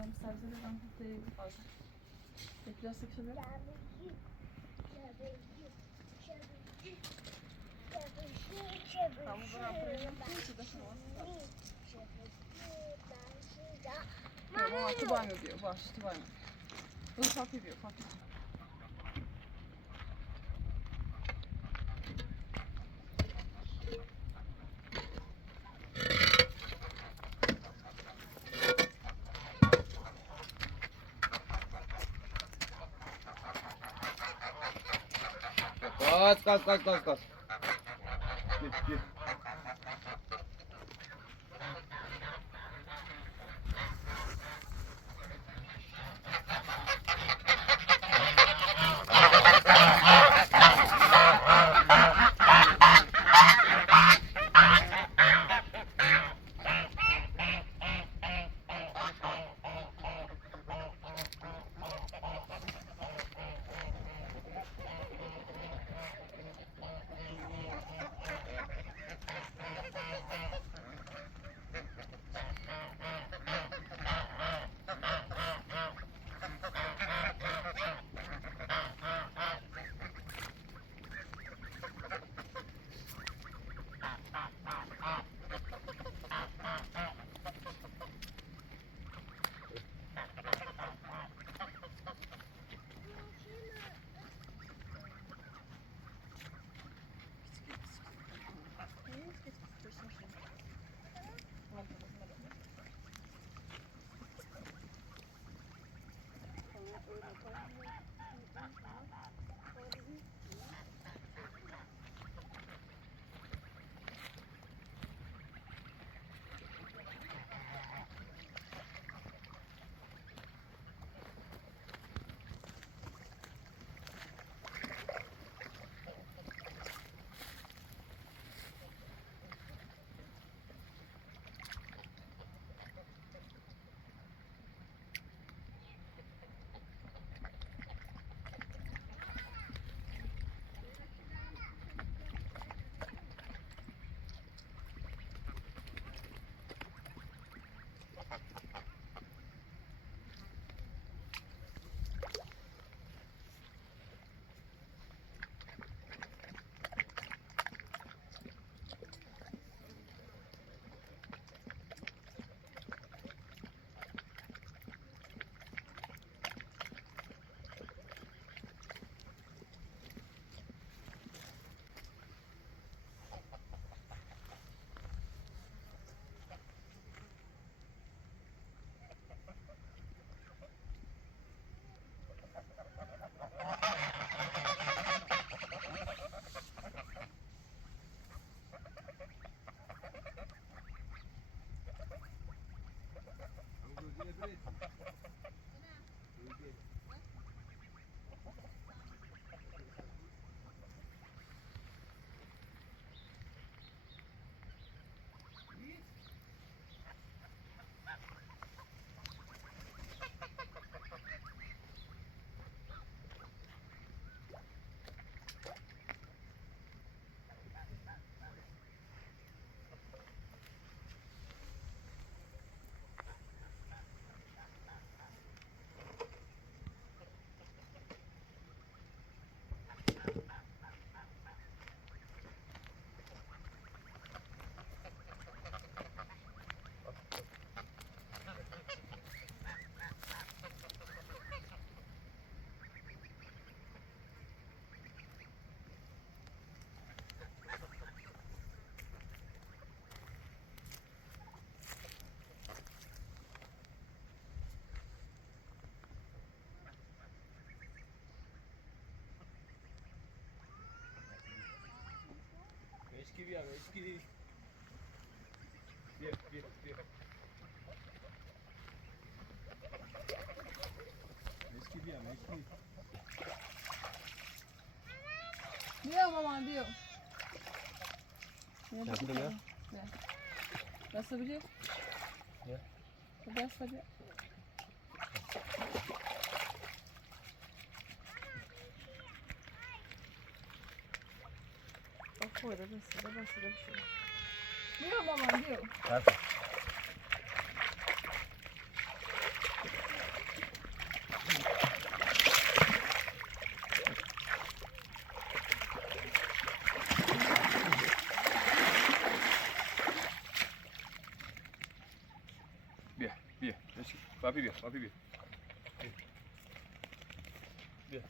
sebzelerden fazla. Biraz sıkışabilir. Tamam, ben yapayım. Mama, tubayma diyor. Baş, tubayma. Bunu fark ediyor, fark ediyor. Kaç. Git. Eski. Bir. Eski. Dio, mamãe, Dio. Nasıl ya? Dessa bile. Ya. Dessa bile. Ой, давай сюда. Dio, mamãe, Dio. Tá. پاپی بیا پاپی بیا بیا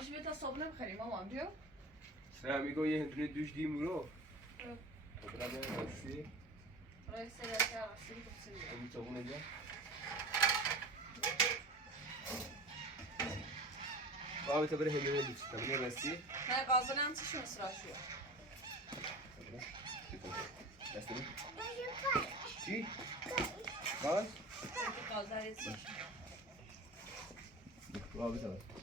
آش بیا تا صبح نمیخریم مامان بیا نه میگو یه هندونه دوش دیم رو خب برای رسی برای سریعت عوضی تو بسیاری امی چاقون اینجا بابا تا بره هندونه دوش تمنی رسی نه قازل هم چیشون سراشوه دست بیم چی؟ باز؟ قازل چیشون بابا بتابه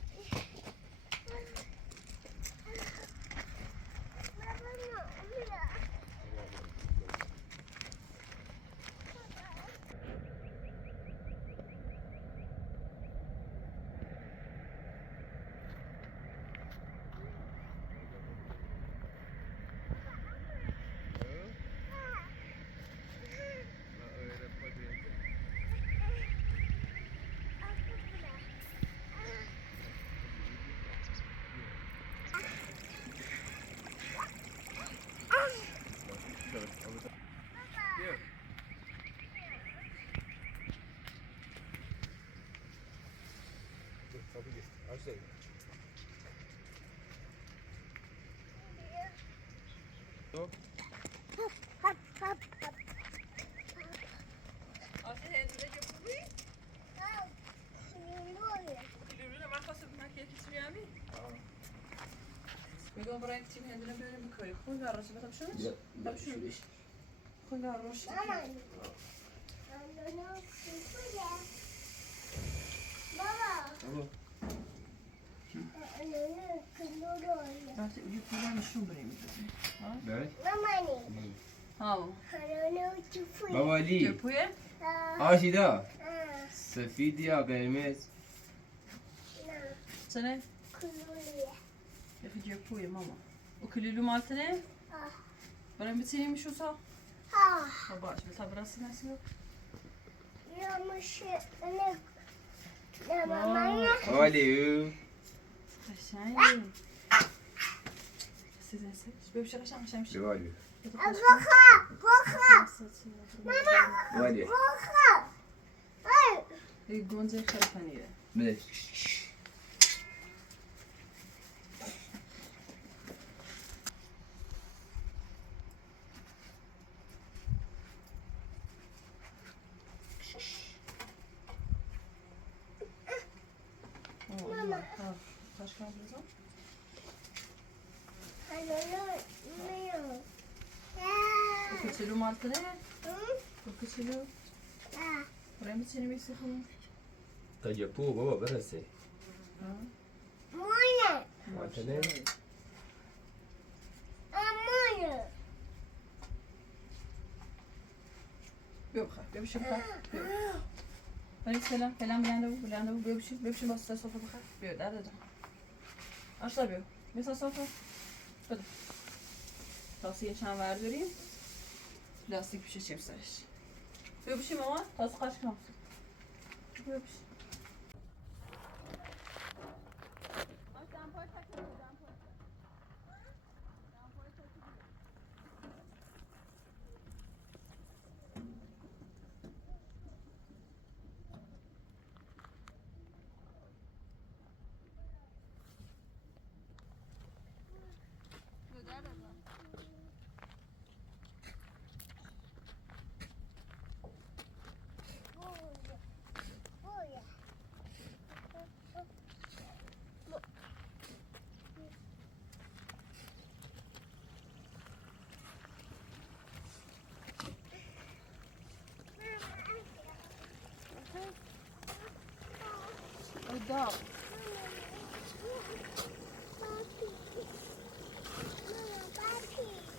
آشه هندونه که خوبی؟ کلوله من خواستم که یکی چی بیامی؟ میگم برای تیم هندونه بیاریم بکاری خوی و راست بتم شونش؟ بتم شونش خوی و راست بابا وقتی یه پولا نشون بریم بله ها بابا علی جپویه؟ آشیدا سفید یا قرمز سنه؟ یکی جپویه ماما و کلولو مالتنه؟ بریم بتینیم شو سا؟ باش بتا براسي ناسيو بابا علی قشنگ سيدي سيدي بيمشي قشنگ قشنگ مشي بابا علی يقون زي خلفانية بله Taş kaldıracağım. Bu kutulu mantı ne? Bu kutulu. Buraya mı seni bekliyorsun? تا جپو بابا برسه مانتنه Yok, bebişim kalk. Hadi selam, selam Bülent'e bu, bebişim bastı sofa bakar. Bir daha dedim. Aşağı bir. Mesela sofa. Hadi. Tası yaşam verdireyim. Lastik bir şey çimseriş. Bebişim ama tası kaç kalsın. Bebişim. Dog.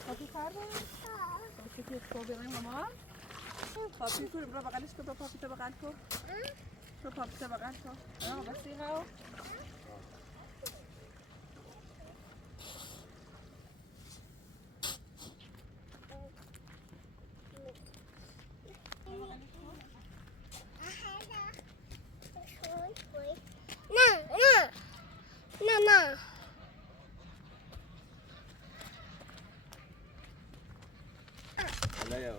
Papi karda? Papi ke ko bilang mama? Papi ko berapa kali suka papi tabakan ko? So papi tabakan ko. Ah, pasti kau. یا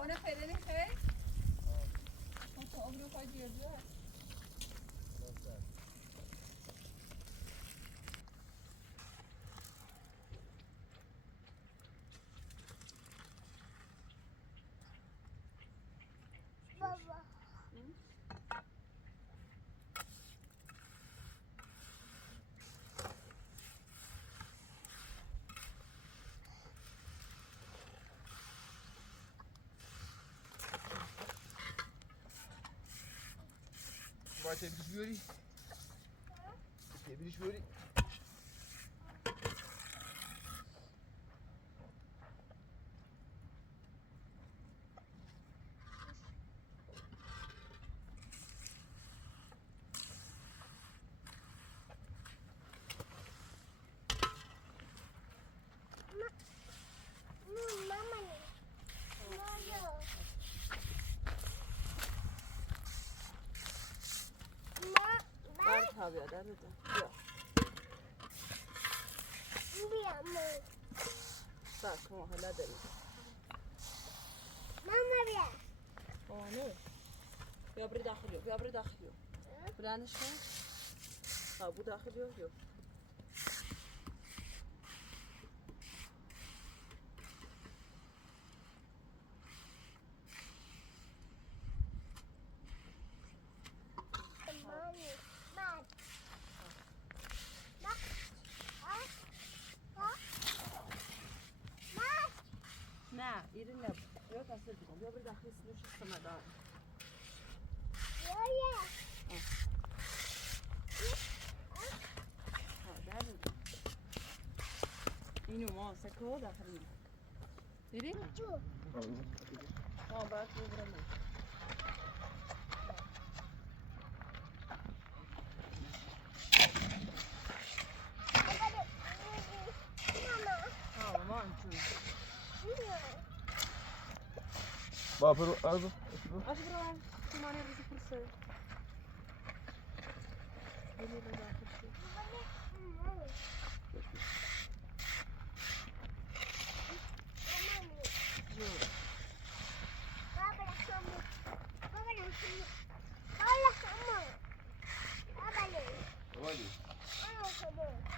ona خیلی خیلی تو عمرو خواهی باید تبریش بیاری تبریش بیاری بیا در بیا کن حالا داریم ماما بیا آنه بیا بری داخل بیا بری داخل بلندش کن بو داخل بیا نه ایرین نبود بیا کسر بکن بیا بری داخل سلوش سمدار اینو ما سکو داخلی دیدی؟ باید ببرم مامان چون با برو آرزو اش برام مانه روز فرصه بینی رو داخل شد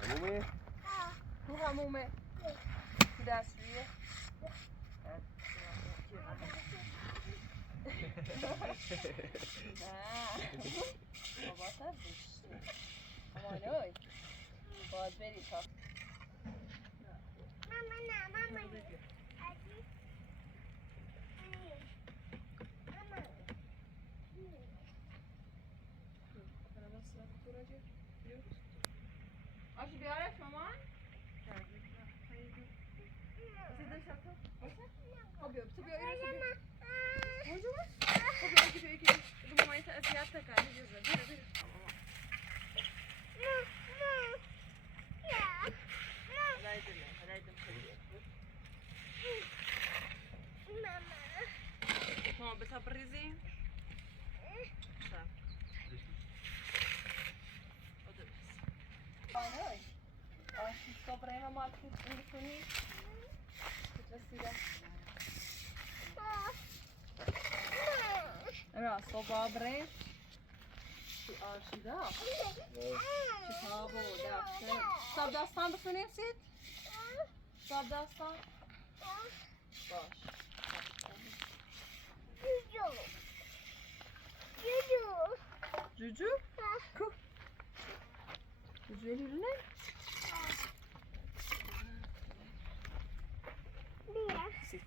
همومه تو همومه تو دستویه نه بابا سر بشتی همانوی باید بری تا آشی بیارش مامان؟ خب بیا تو بیا ایرش خب بیا یکی بگو مامان اذیت نکن بیرو بیرو ماما بس بریزی صبرنا مالك عندكوني تتوسيله انا صبابرين في ارشيدا كتابو دفتر صاب داستان بخوني سيد صاب داستان باش جوجو كو جوجو اللي لنا سيت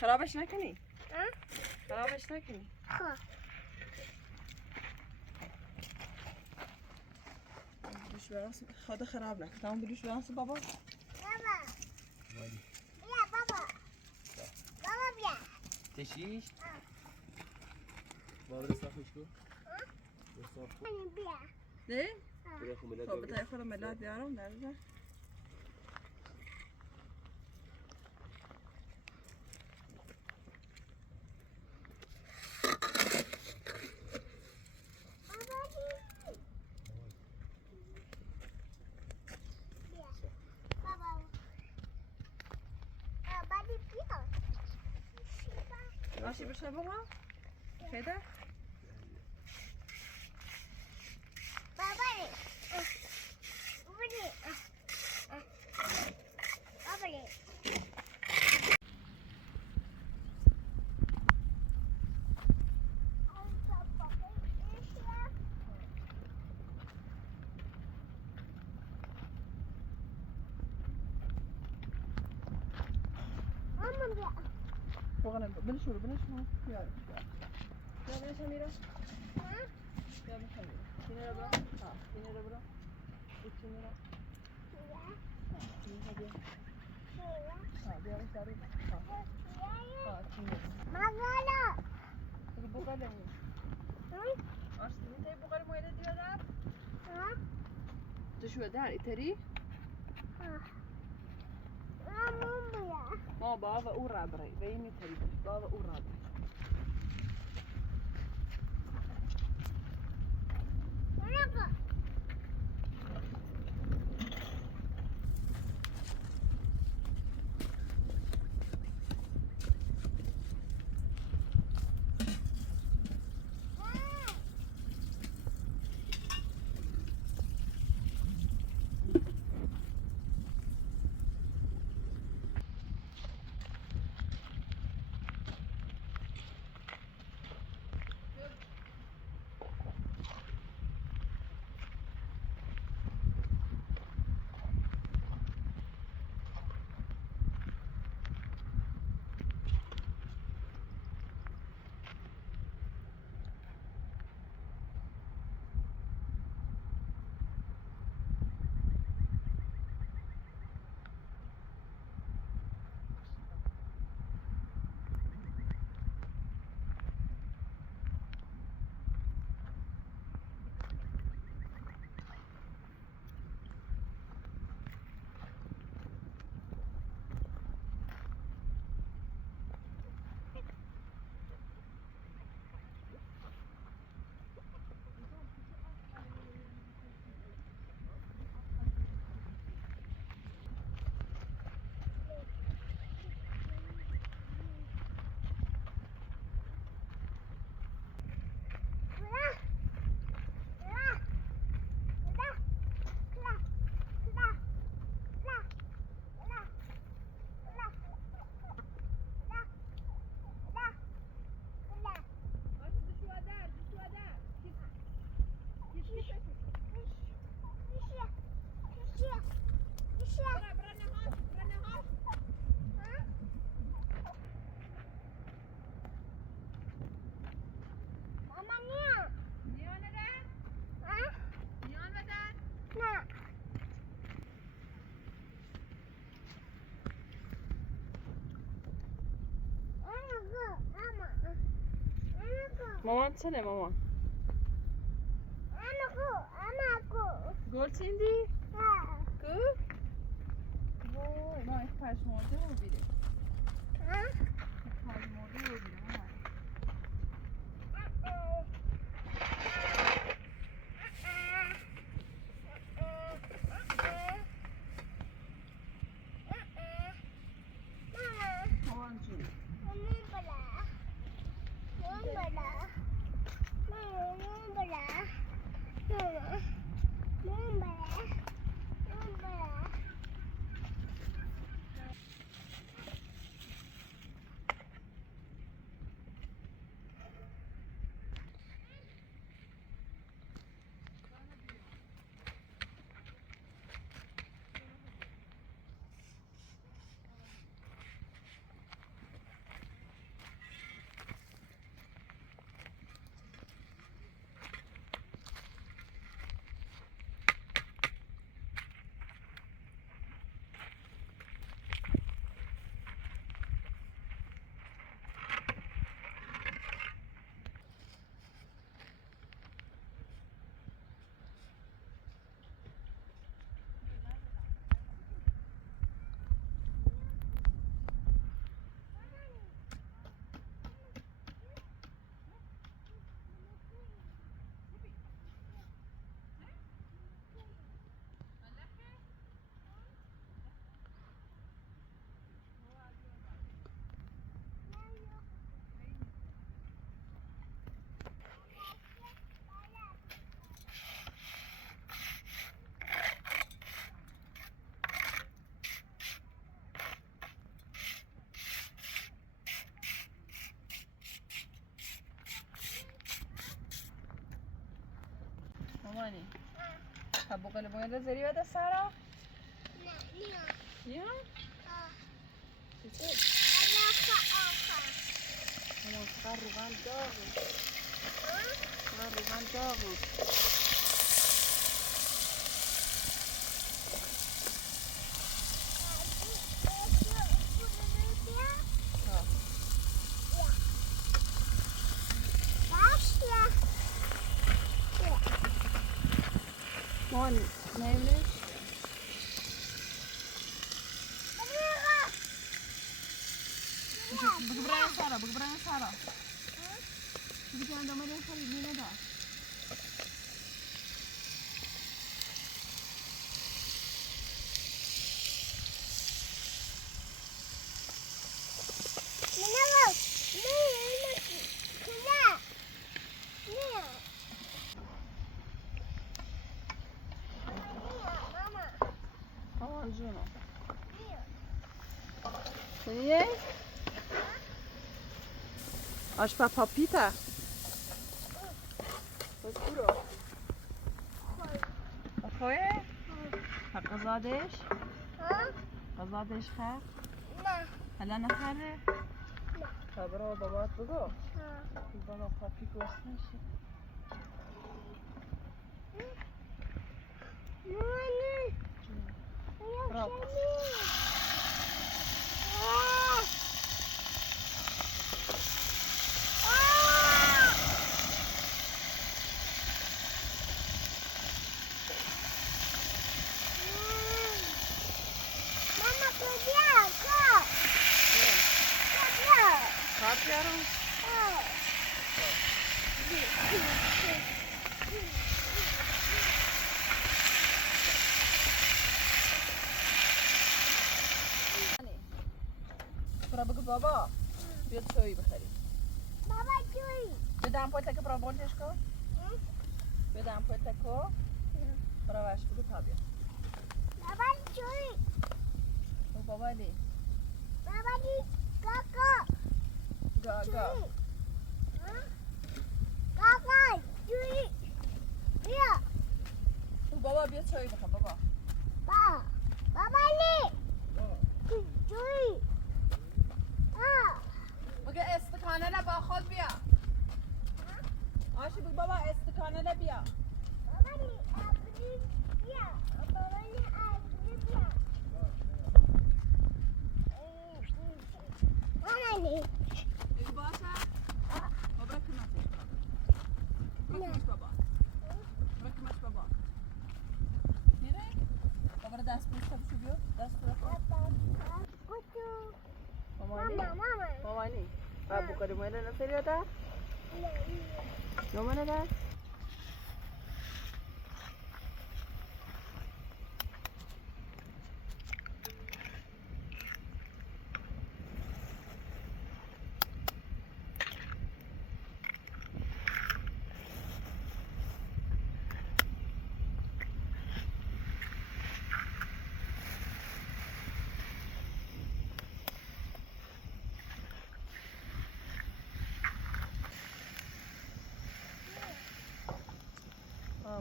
خرابش نکنی خرابش نکنی بدوش براس خدا خراب نکن تمام بدوش براس بابا بابا ولی بیا بابا بابا بیا تشیش بابا صافش کو صاف کو بیا نه برای خود ملت خب بتای خودم ملت بیارم درجه آشی بشه بابا خیده بغنم بنشو بنشو يا يا بنش أميرة يا بنش أميرة كيني ربرا كيني ربرا كيني ربرا كيني ربرا بيا بنش داري كيني Magala. بغلم أصلا أنت بغلم وين تدي هذا تشو دار تري ما بابا أورا بري بيني تري بابا أورا بري مامان سنة مامان قلت عندي كو ما يحتاج موضوع وبيدي يحتاج موضوع وبيدي مامان شو مامانی حبو قلب باید زری بده سارا نه نیا نیا آه چطور آخر مامان فقط روغن داغ بود آه فقط روغن داغ بود مامان نمی‌بینیش بگو برای سارا بگو برای سارا بگو جان دومه دیم خیلی بینه دا مامان جونو شنیده؟ آشپا پاپیتا بگو بخواه؟ قضادش؟ قضادش خر؟ هلا نخره؟ برو بابات بگو بابا پاپی گوست نشه برو کار بیارم برو بگو بابا بیاد چایی بخریم بدم پایت که برو بولتش کن بدم پایت که برو وش بگو تا بیاد بگو بابا دی گا گا بگو بابا بیاد چایی بخور بابا بگو استکانه با خود بیا آشی بگو بابا استکانه بیا بگو باشه بابا کمتش برو کمش بابا برو کمش بابا میره بابا دست بوسته بشو بیاد دست بوسته مامانی بابا کاری مایل نسری ده نومنه ده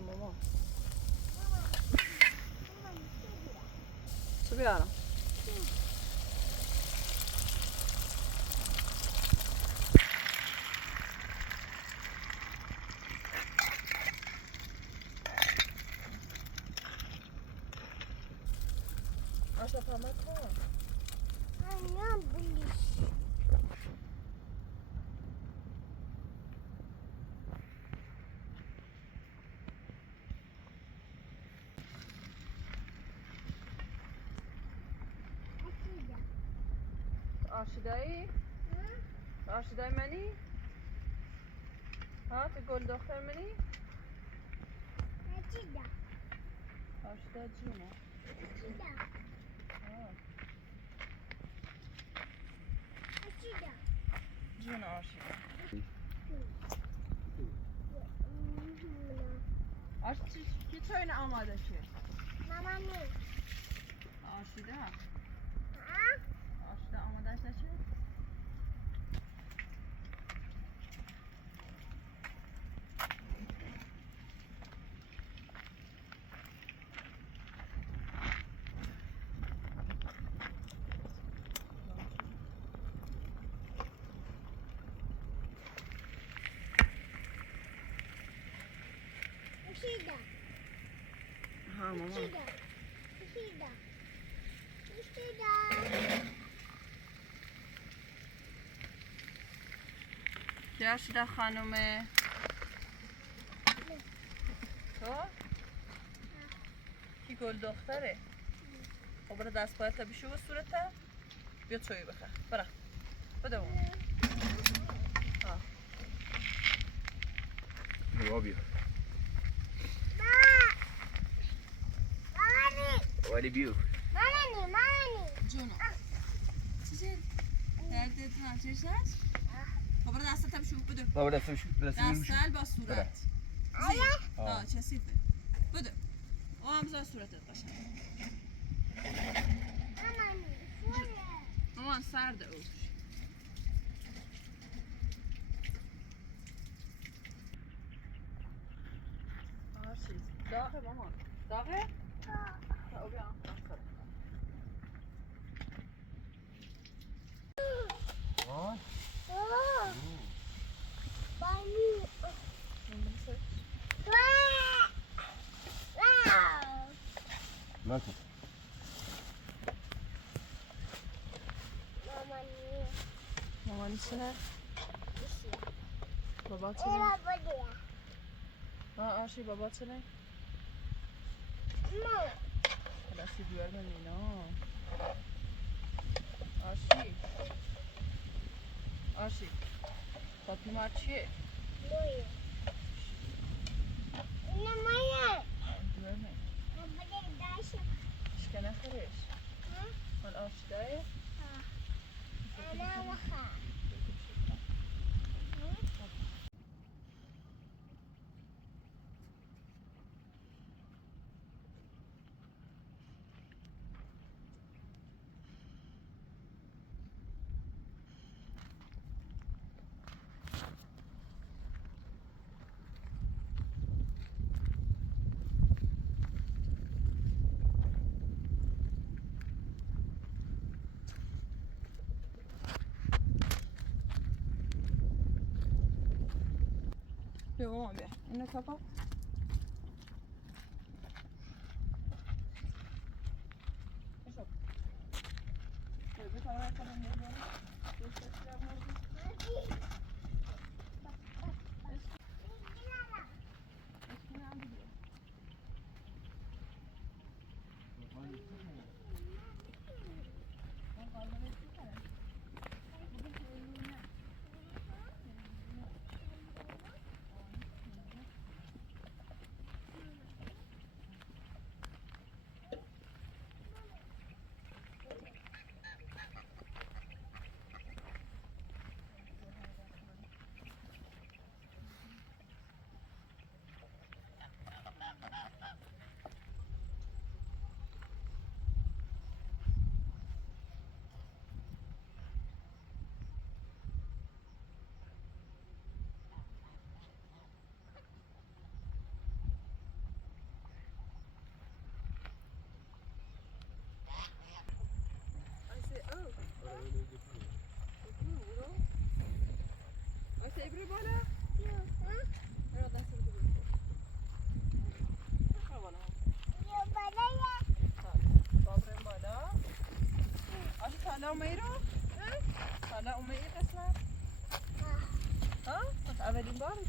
ماما چه بیارم آشا پامه کن آشیدایی؟ آشیدای منی؟ ها تو گل دختر منی؟ آشیده جونه جون آشیده آشیده کی تو این آماده که؟ آشیده آشیده آمادهش نشه؟ ها ماما Şurada. Şurada. Şurada. جاشده خانومه تو؟ کی گل دختره؟ خب برو دست پایت بشو به صورته بیا چایی بخور برو بده اون نگاه بیا Mami. ولی بیو Mami. جونو چیزی؟ دردت ناچش هست؟ خب برو دستت بشو بده بابا دستم شو دستل با صورت زیر آه. چسیفه بده او هم بذار صورتت قشنگ Mami. Şurada. مامان سرده اوش هر چیز داغه مامان داغه؟ او بیا آه. Mami. نکن مامانی چه؟ بابا چه؟ Era bodia. آه آشی بابا چه؟ No. دستی بیار بمینا آشی آشی پاپی مار چیه؟ Boia. Ne maya. بیار بمین Ne bodia daşa. اشکنه خورش Ha? مال آش داره؟ Ana baka. بیا مامان بیا اینو کپا بشو بیا بیا تمام کنم Ebru بالا برو دست رو برو بالا بابرم بالا آشی تالا اومه رو؟ تالا اومه ای قسمت؟ ها؟ از اولین بار تو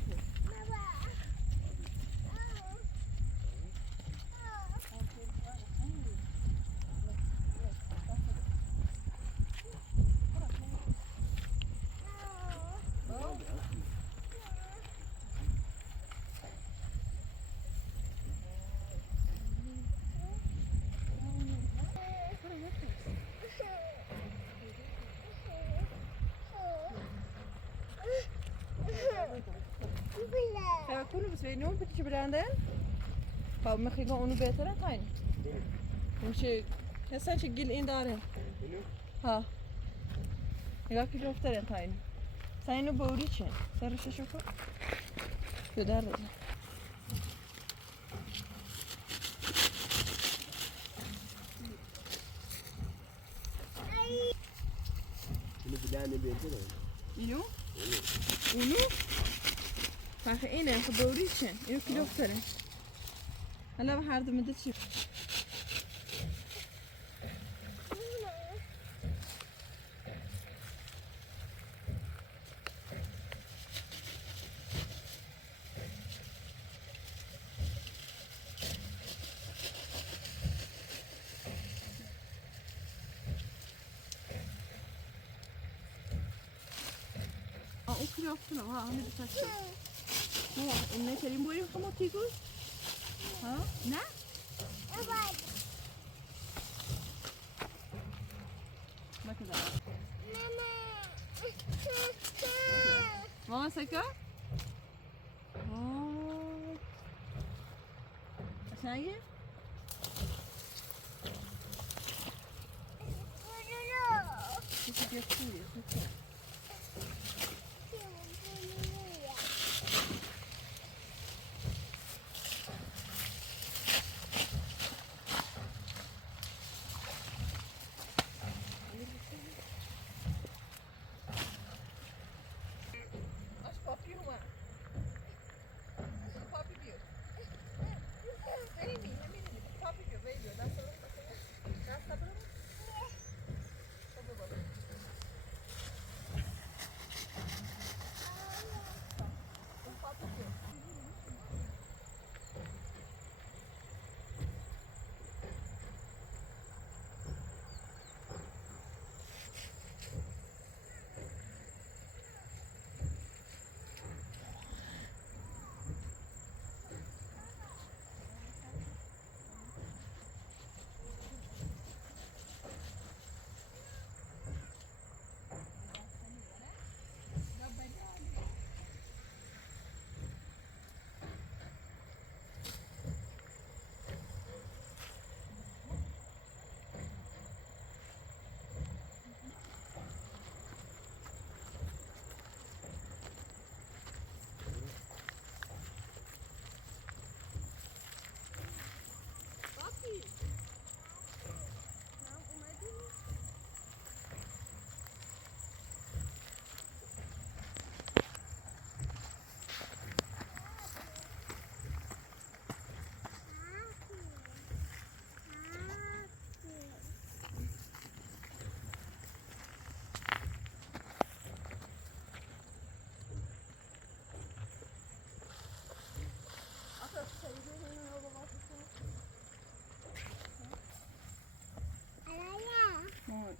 كله بس بينهم بتجي براندن خب میخوای اونو بهتره تاین اون چه هستن چه گل این داره ها نگاه که جفتره تاین ساینو بوری چه سرش شکر تو در بده اینو بدنه بهتره اینو؟ اونو؟ فرق اینه خب بوری چه اینو که جفتره هلا بحر دم دلشي. اوكي اوكي ها انا بتاكل. هو الناس اللي بيقولوا كم تيجوا؟ ها؟ نعم؟ أبد. ما كذا. ماما. ماما سكر؟ اوه. شايف؟ شوفي كيف تسوي شوفي.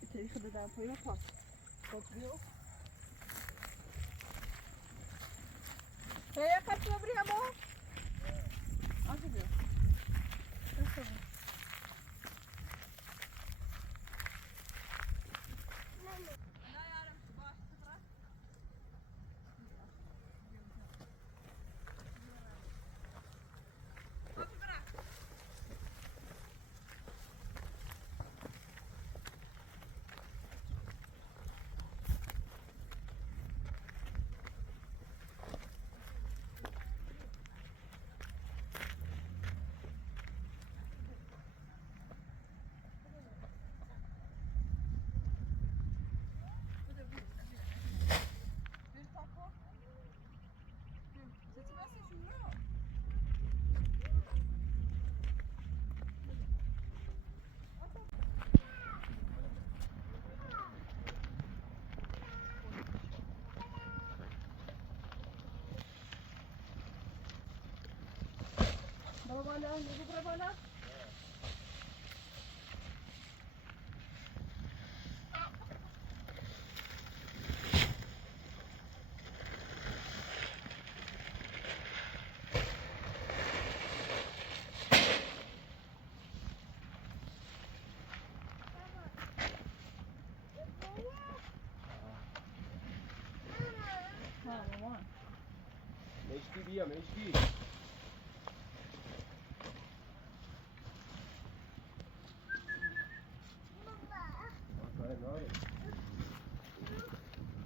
التاريخ ده ده طويلة خالص. تطبيقه. هي خدت مبريها مو؟ أصبر. Babalar, ne babalar? Ha, mama. مشکی بیا مشکی. کار ناری.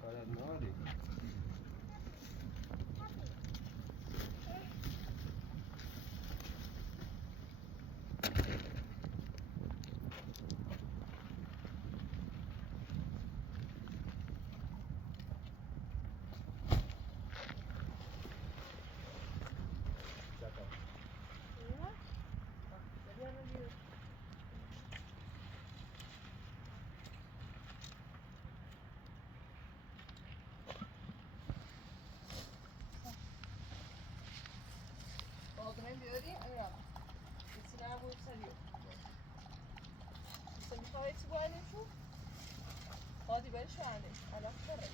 کار ناری. وين شو؟ هادي بلشوا عليه على فرق.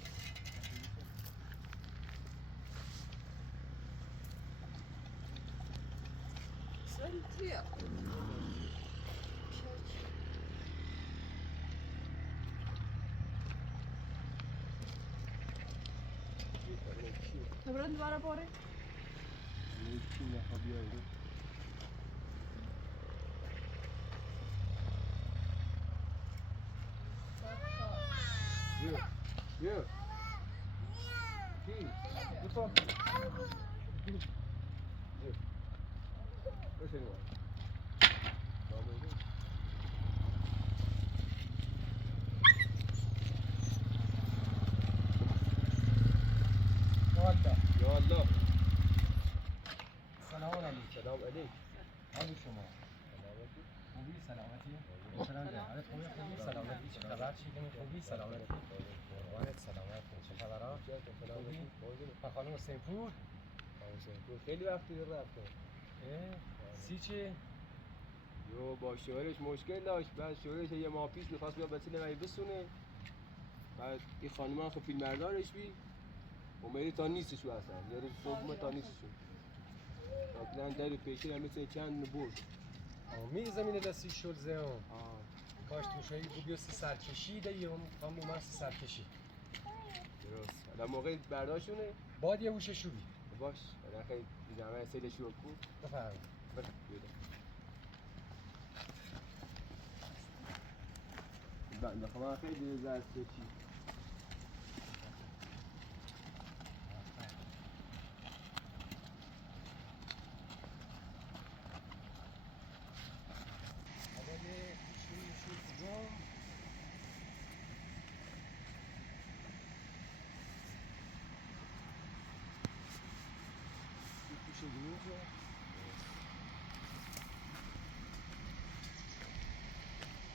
سنتيا. نبرد دوباره باره. بیا کی؟ بپا بشین یا الله سلام علیکم. سلام علیک حال شما؟ خوبی سلامتی؟ حالت خوبی؟ سلامتی چه خبر؟ خوبی سلامتی؟ قربانت سلامتی چه خبرها؟ خوبی؟ با خانم حسین پور؟ خیلی وقتی رفته سی چه؟ یو با شوهرش مشکل داشت. بعد شوهرش یه ماه پیش میخواست بیا وسیله من بسونه. بعد این خانم هم خب فیلم بردارش بی اومدی تا نیستش اصلا یه روز صبح تا نیستش اصلا در پیشه هم مثل چند برد می زمین دستی شل زیان کاش توشایی بودی سرکشی ده یه هم من سرکشی درست الان موقع برداشتونه باید یه هوش شوبی باش الان خیلی زمین سیلش رو کو بفرمایید بنده خدا خیلی زرد چی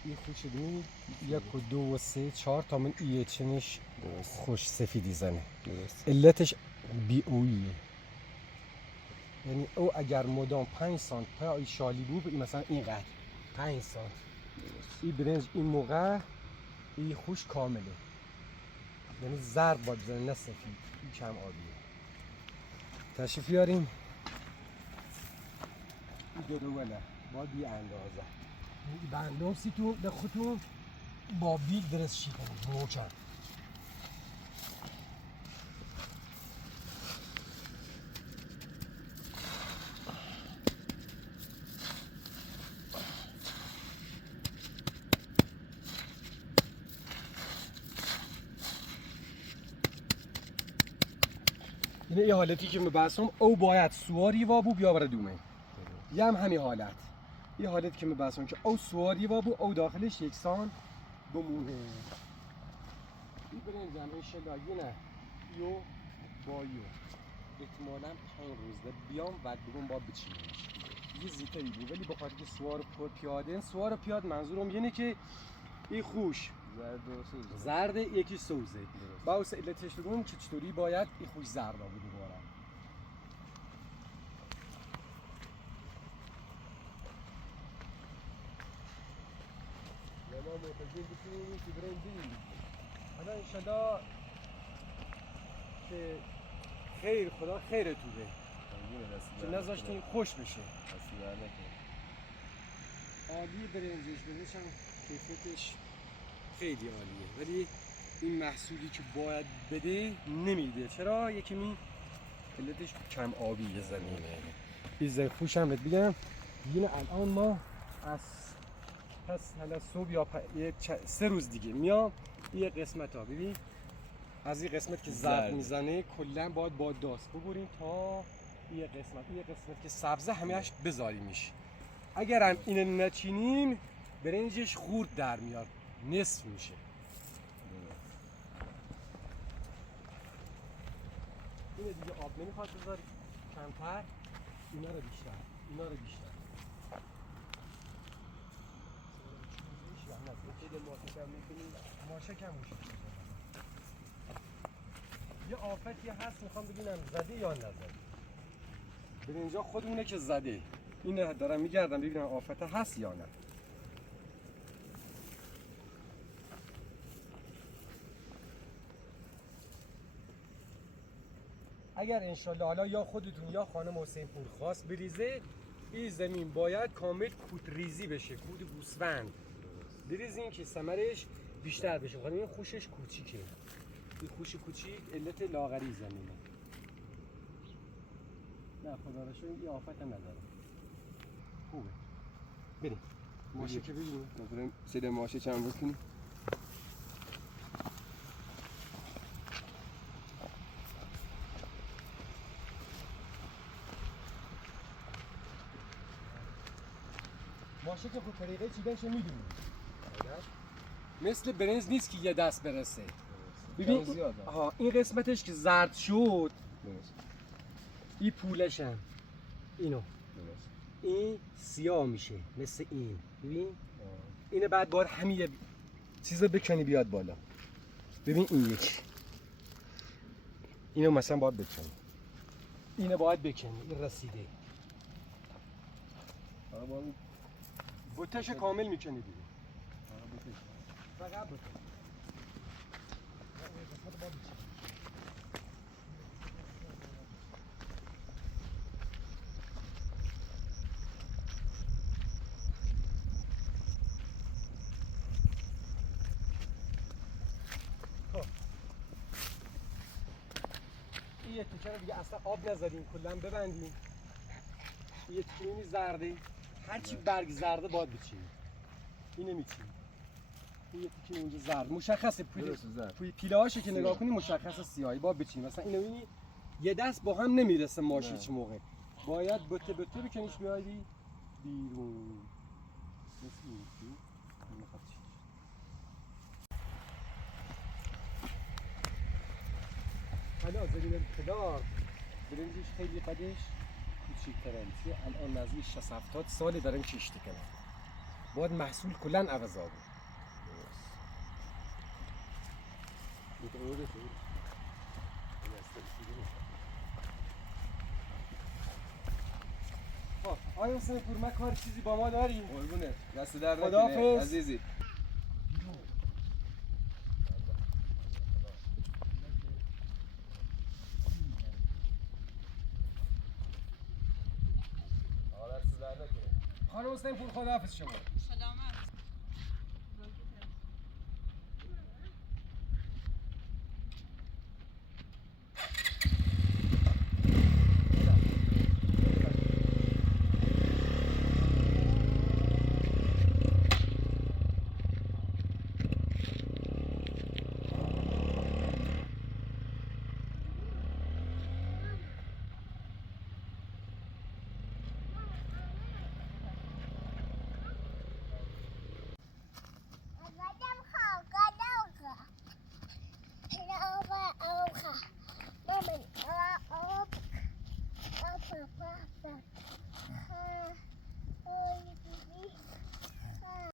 این خوشگلی یک و دو و سه چهار تا من ایه چنش خوش سفیدی زنه علتش بی اویه یعنی او اگر مدام 5 سانت پای شالی بود این مثلا اینقدر 5 سانت این برنج این موقع این خوش کامله یعنی زرد باید بزنه نه سفید این کم آبیه تشریف بیاریم این دوله باید بی اندازه بندم سی تو ده خودتون با بیل درست شی کنید موچن اینه یه حالتی که میبستم او باید سواری وابو بیاوره دومه یه هم همین حالت یه حالت که میبستم که او سواری وابو او داخلش یکسان بمونه این برنجم انشالله یو با یو احتمالا 5 روز ده بیام و بگم باید بچینیمش یه زیتایی بود ولی بخاطر که سوار پیاده سوار پیاده منظورم اینه که این خوش زرد یکی سوزه با اوسه علتش بگم که چطوری باید این خوش زرد بود دوباره ما معتقدیم بتونیم که برندیم حالا انشالله که خیر خدا خیر تو ده که نذاشتین خوش بشه عالی برنجش هم کیفیتش خیلی عالیه ولی این محصولی که باید بده نمیده چرا؟ یکی می علتش کم آبی زمینه این خوش هم بگم یعنی الان ما از پس حالا صبح یا 3 روز دیگه میام یه قسمت ها ببین از این قسمت که زرد میزنه کلا باید با داست ببریم تا یه قسمت که سبزه همهش بذاریمش اگر هم اینو نچینیم برنجش خورد در میاد نصف میشه اینه دیگه آب نمیخواد بذاری کمتر اینا رو بیشتر ماشه کم میشه یه آفتی هست میخوام ببینم زده یا نزده به اینجا خودمونه که زده این دارم میگردم ببینم آفت هست یا نه اگر انشالله حالا یا خودتون یا خانم حسین پور خواست بریزه، این زمین باید کامل کودریزی بشه، کود گوسفند بریزین که ثمرش بیشتر بشه. بخاطر این خوشش کوچیکه، این خوش کوچیک علت لاغری زمینه. نه خدا را شکر این آفت هم نداره، خوبه. بریم ماشه که ببینیم. بریم سید ماشه چند بکنیم. ماشه که خود طریقه چیدنش میدونیم، مثل برنز نیست که یه دست برسه. ببین آها این قسمتش که زرد شد این پولشم اینو این سیاه میشه مثل این. ببین اینه بعد باید همین یه چیزو بکنی بیاد بالا. ببین این یکی اینو مثلا باید بکنی، اینو باید بکنی، این رسیده بوتش کامل میکنی دیگه. فقط بوتش این یه تیکه رو دیگه اصلا آب نذاریم، کلا ببندیم. این یه تیکه اینی زرده، هرچی برگ زرده باید بچینیم، این نمیچینیم. این یه تیکه اونجا زرد مشخصه، پوی پیله هاشه که نگاه کنی مشخصه سیاهی باید بچینیم. مثلا اینو ببینی یه دست با هم نمیرسه ماشه هیچ موقع، باید بوته بوته بکنیش بیادی بیرون. مثل این میخواد چی حالا زمین ابتدار برنجش خیلی قدش کوچیک‌تره، الان نزدیک 60-70 ساله داریم کشتی کنیم، باید محصول کلا عوض آبه. آیا حسین پور ما کار چیزی با ما داریم؟ قربونه دست در خداحافظ. نکنه عزیزی. خانم حسین پور خداحافظ شما. سلامت.